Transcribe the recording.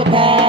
about.